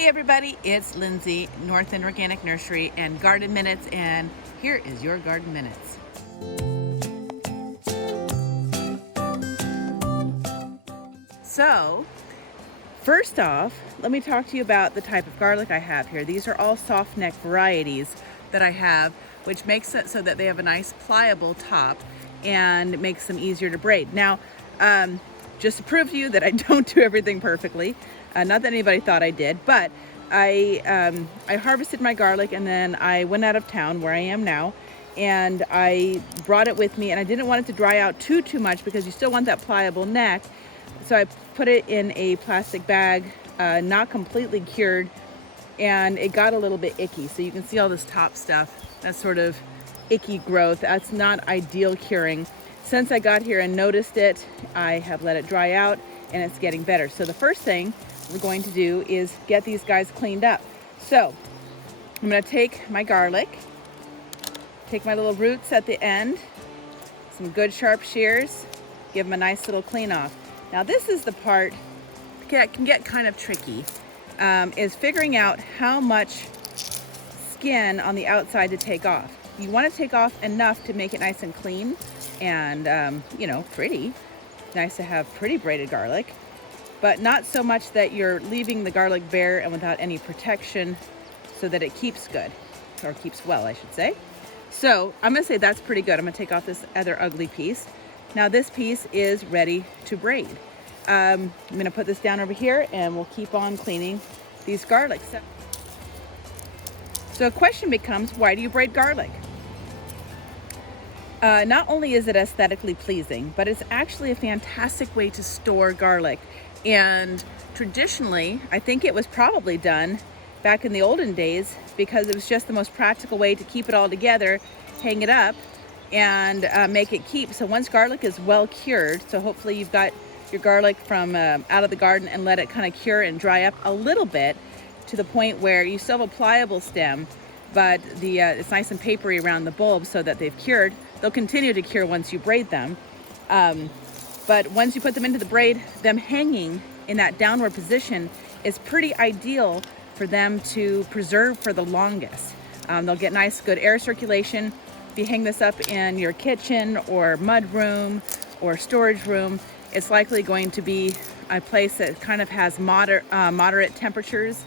Hey everybody, it's Lindsay, North End Organic Nursery and Garden Minutes, and here is your Garden Minutes. So, first off, let me talk to you about the type of garlic I have here. These are all soft neck varieties that I have, which makes it so that they have a nice pliable top and makes them easier to braid. Now, just to prove to you that I don't do everything perfectly, not that anybody thought I did, but I harvested my garlic and then I went out of town where I am now, and I brought it with me, and I didn't want it to dry out too much because you still want that pliable neck. So I put it in a plastic bag, not completely cured, and it got a little bit icky. So you can see all this top stuff, that's sort of icky growth. That's not ideal curing. Since I got here and noticed it, I have let it dry out and it's getting better. So the first thing we're going to do is get these guys cleaned up. So I'm going to take my garlic, take my little roots at the end, some good sharp shears, give them a nice little clean off. Now this is the part that can get kind of tricky, is figuring out how much skin on the outside to take off. You want to take off enough to make it nice and clean and, pretty. Nice to have pretty braided garlic, but not so much that you're leaving the garlic bare and without any protection so that it keeps good, or keeps well, I should say. So I'm going to say that's pretty good. I'm going to take off this other ugly piece. Now this piece is ready to braid. I'm going to put this down over here and we'll keep on cleaning these garlics. So a question becomes, why do you braid garlic? Not only is it aesthetically pleasing, but it's actually a fantastic way to store garlic. And traditionally, I think it was probably done back in the olden days because it was just the most practical way to keep it all together, hang it up, and make it keep. So once garlic is well cured, so hopefully you've got your garlic from out of the garden and let it kind of cure and dry up a little bit to the point where you still have a pliable stem, but it's nice and papery around the bulb so that they've cured. They'll continue to cure once you braid them. But once you put them into the braid, them hanging in that downward position is pretty ideal for them to preserve for the longest. They'll get nice, good air circulation. If you hang this up in your kitchen or mud room or storage room, it's likely going to be a place that kind of has moderate temperatures,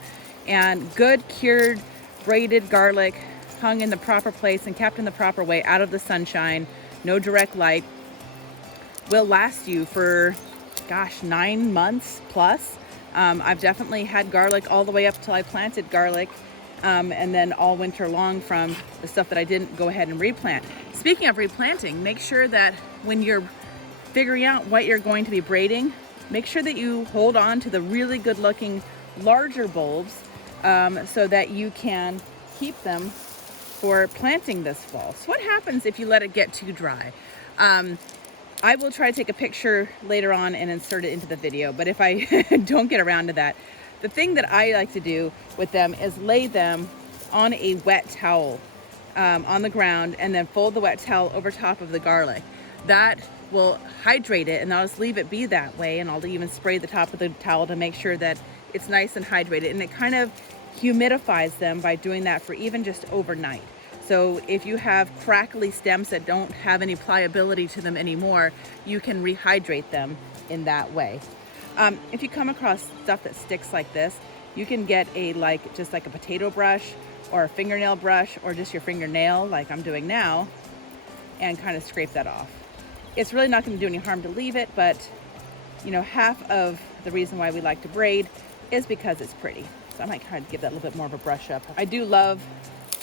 and good cured braided garlic hung in the proper place and kept in the proper way out of the sunshine, no direct light, will last you for, 9 months plus. I've definitely had garlic all the way up till I planted garlic, and then all winter long from the stuff that I didn't go ahead and replant. Speaking of replanting, make sure that when you're figuring out what you're going to be braiding, make sure that you hold on to the really good looking larger bulbs so that you can keep them for planting this fall. So what happens if you let it get too dry? I will try to take a picture later on and insert it into the video, but if I don't get around to that, the thing that I like to do with them is lay them on a wet towel on the ground and then fold the wet towel over top of the garlic. That will hydrate it, and I'll just leave it be that way, and I'll even spray the top of the towel to make sure that it's nice and hydrated, and it kind of humidifies them by doing that for even just overnight. So if you have crackly stems that don't have any pliability to them anymore, you can rehydrate them in that way. If you come across stuff that sticks like this, you can get just like a potato brush or a fingernail brush or just your fingernail like I'm doing now and kind of scrape that off. It's really not going to do any harm to leave it, but half of the reason why we like to braid is because it's pretty. So I might kind of give that a little bit more of a brush up. I do love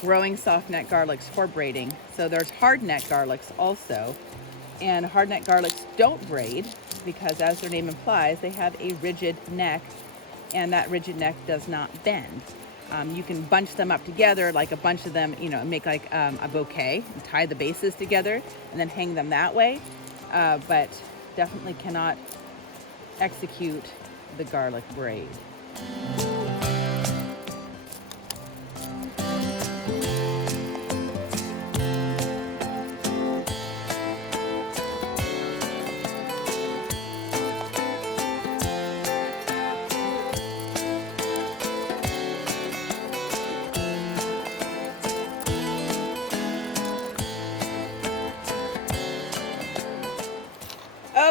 growing soft neck garlics for braiding. So there's hard neck garlics also, and hard neck garlics don't braid because, as their name implies, they have a rigid neck, and that rigid neck does not bend. You can bunch them up together, like a bunch of them, make like a bouquet and tie the bases together and then hang them that way, but definitely cannot execute the garlic braid.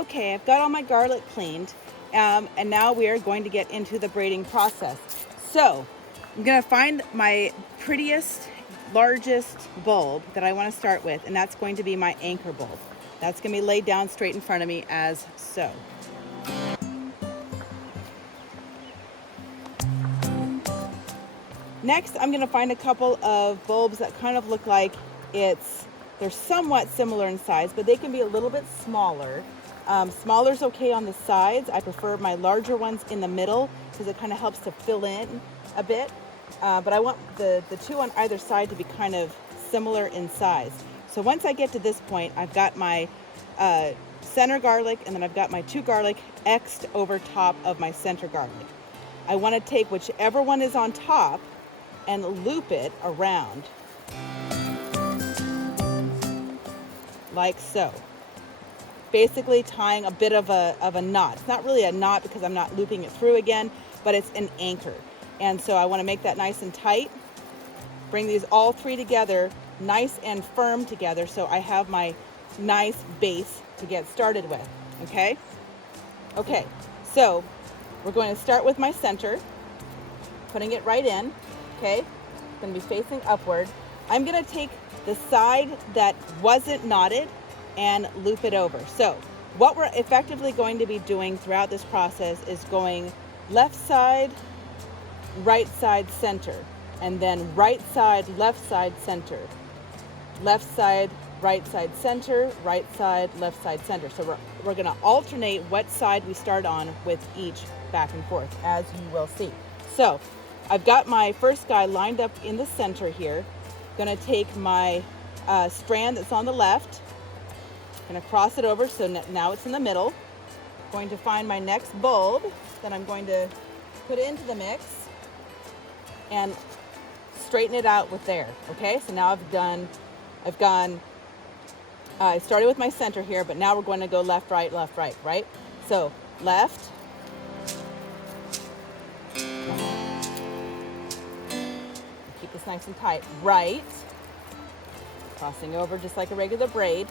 Okay, I've got all my garlic cleaned, and now we are going to get into the braiding process. So I'm gonna find my prettiest, largest bulb that I want to start with, and that's going to be my anchor bulb. That's gonna be laid down straight in front of me as so. Next, I'm gonna find a couple of bulbs that kind of look like they're somewhat similar in size, but they can be a little bit smaller. Smaller's okay on the sides. I prefer my larger ones in the middle because it kind of helps to fill in a bit. But I want the two on either side to be kind of similar in size. So once I get to this point, I've got my center garlic, and then I've got my 2 garlic X'd over top of my center garlic. I want to take whichever one is on top and loop it around like so. Basically tying a bit of a knot. It's not really a knot because I'm not looping it through again, but it's an anchor. And so I want to make that nice and tight. Bring these all 3 together, nice and firm together, so I have my nice base to get started with, okay? Okay, so we're going to start with my center, putting it right in, okay? It's going to be facing upward. I'm going to take the side that wasn't knotted and loop it over. So what we're effectively going to be doing throughout this process is going left side, right side, center, and then right side, left side, center, left side, right side, center, right side, left side, center. So we're going to alternate what side we start on with each back and forth, as you will see. So I've got my first guy lined up in the center here. Going to take my strand that's on the left, going to cross it over so now it's in the middle. Going to find my next bulb that I'm going to put into the mix and straighten it out with there. Okay, so now I started with my center here, but now we're going to go left, right, right? So left, keep this nice and tight, right, crossing over just like a regular braid,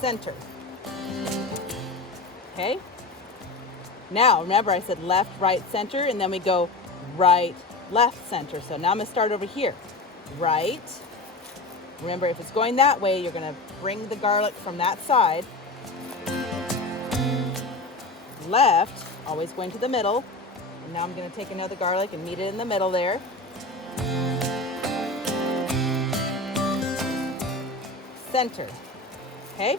center. Okay, now remember I said left, right, center, and then we go right, left, center. So now I'm going to start over here. Right. Remember, if it's going that way, you're going to bring the garlic from that side. Left, always going to the middle. And now I'm going to take another garlic and meet it in the middle there. Center. Okay,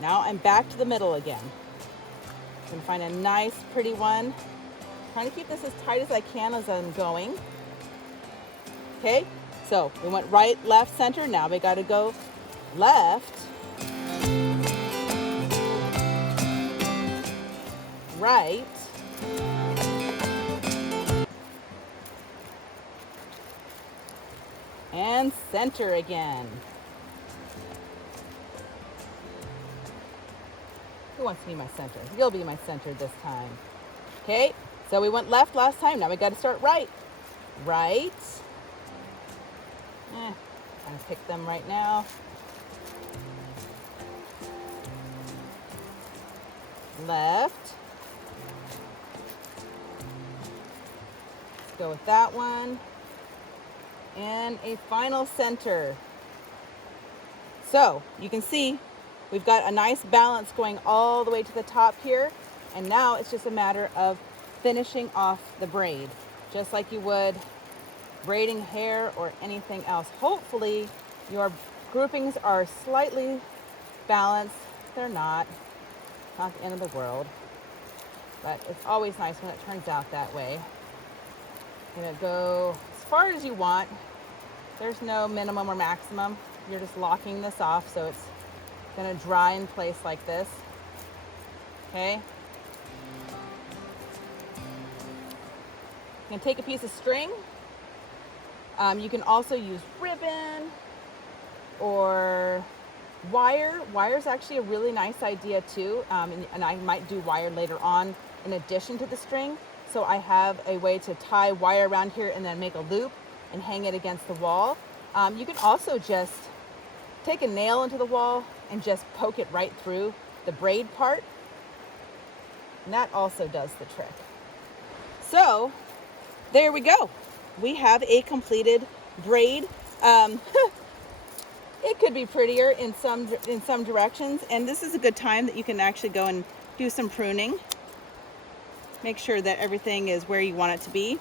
now I'm back to the middle again. I'm going to find a nice, pretty one. Trying to keep this as tight as I can as I'm going. Okay, so we went right, left, center. Now we got to go left, right, and center again. Who wants to be my center? You'll be my center this time. Okay, so we went left last time. Now we got to start right. Right. I'm going to pick them right now. Left. Let's go with that one. And a final center. So you can see we've got a nice balance going all the way to the top here. And now it's just a matter of finishing off the braid, just like you would braiding hair or anything else. Hopefully your groupings are slightly balanced. They're not the end of the world, but it's always nice when it turns out that way. You're gonna go as far as you want. There's no minimum or maximum. You're just locking this off so it's gonna dry in place like this. Okay, you can take a piece of string. You can also use ribbon or wire. Wire is actually a really nice idea too, and I might do wire later on in addition to the string. So I have a way to tie wire around here and then make a loop and hang it against the wall. You can also just take a nail into the wall and just poke it right through the braid part. And that also does the trick. So there we go. We have a completed braid. It could be prettier in some directions, and this is a good time that you can actually go and do some pruning. Make sure that everything is where you want it to be,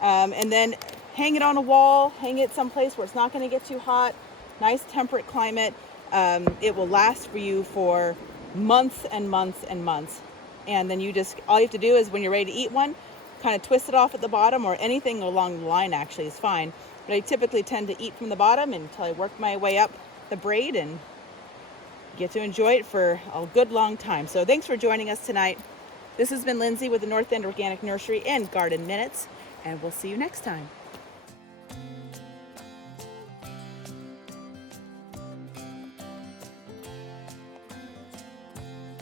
and then hang it on a wall, hang it someplace where it's not going to get too hot. Nice temperate climate. It will last for you for months and months and months, and then all you have to do is when you're ready to eat one, kind of twist it off at the bottom, or anything along the line actually is fine. But I typically tend to eat from the bottom until I work my way up the braid and get to enjoy it for a good long time. So thanks for joining us tonight. This has been Lindsay with the North End Organic Nursery and Garden Minutes, and we'll see you next time.